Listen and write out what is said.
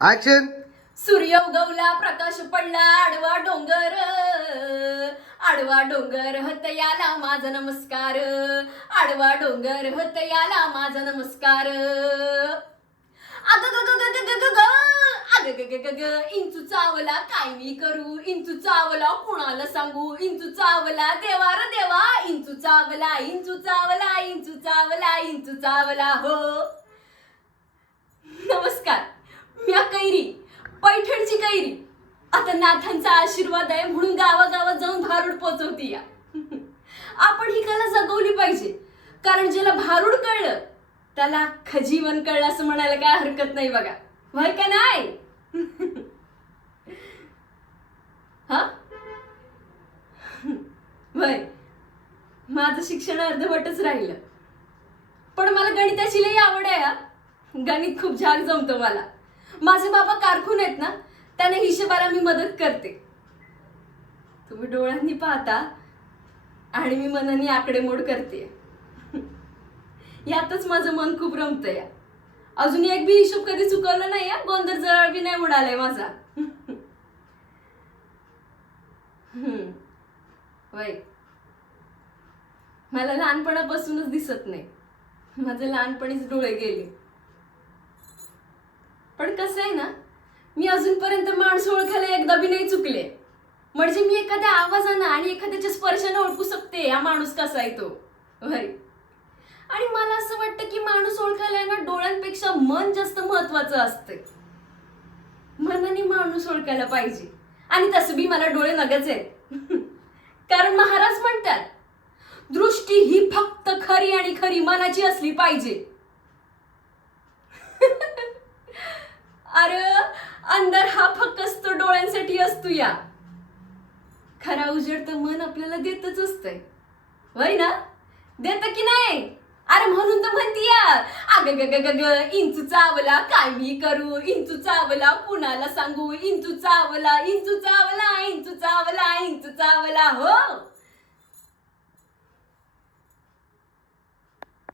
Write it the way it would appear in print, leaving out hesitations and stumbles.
Action. सूर्य उगवला, प्रकाश पडला, आडवा डोंगर, आडवा डोंगर हतयाला माझा नमस्कार, आडवा डोंगर हतयाला माझा नमस्कार. अग ग ग ग ग ग ग अग ग ग ग ग इंचू चावला काय मी करू, इंचू चावला कुणाला सांगू, इंचू चावला देवा रे देवा, इंचू चावला, इंचू चावला, इंचू चावला, इंचू चावला हो. नमस्कार, मी कैरी, पैठणची कैरी. आता नाथांचा आशीर्वाद आहे म्हणून गावागावात जाऊन भारूड पोचवती या. आपण ही कला जगवली पाहिजे, कारण ज्याला भारूड कळलं त्याला अख्खं जीवन कळलं असं म्हणायला काय हरकत नाही बघा. व्हाय का नाही? हा वय माझं शिक्षण अर्धवटच राहिलं, पण मला गणिताची लई आवड आहे. हा गणित खूप झाग जमतं मला. माझे बाबा कारकून आहेत ना, त्यांना हिशोबाला मी मदत करते. तुम्ही डोळ्यांनी पाहता आणि मी मनाने आकडेमोड करते. यातच माझं मन खूप रमतंय. अजून एक बी हिशोब कधी चुकवला नाही, गोंधळ जवळ बी नाही उडालाय माझा. वय मला लहानपणापासूनच दिसत नाही, माझं लहानपणीच डोळे गेले. पण कसं आहे ना, मी अजूनपर्यंत माणूस ओळखायला एकदा बी नाही चुकले. म्हणजे मी एखाद्या आवाजानं आणि एखाद्याच्या स्पर्शानं ओळखू शकते हा माणूस कसा आहे तो. वय आणि मला असं वाटतं की माणूस ओळखायला ना डोळ्यांपेक्षा मन जास्त महत्वाचं असतं. मनाने माणूस ओळखायला पाहिजे, आणि तसं बी मला डोळे नगच आहेत. कारण महाराज म्हणतात, दृष्टी ही फक्त खरी आणि खरी मनाची असली पाहिजे. अरे अंधार हा फक्त डोळ्यांसाठी असतो या, खरा उजेड तर मन आपल्याला देतच असतंय. वय ना, देत की नाही? अरे म्हणून तर म्हणती या, अग ग ग ग ग इंचू चावला काय मी करू, इंचू चावला कुणाला सांगू, इंचू चावला, इंचू चावला, इंचू चावला, इंचू चावला हो.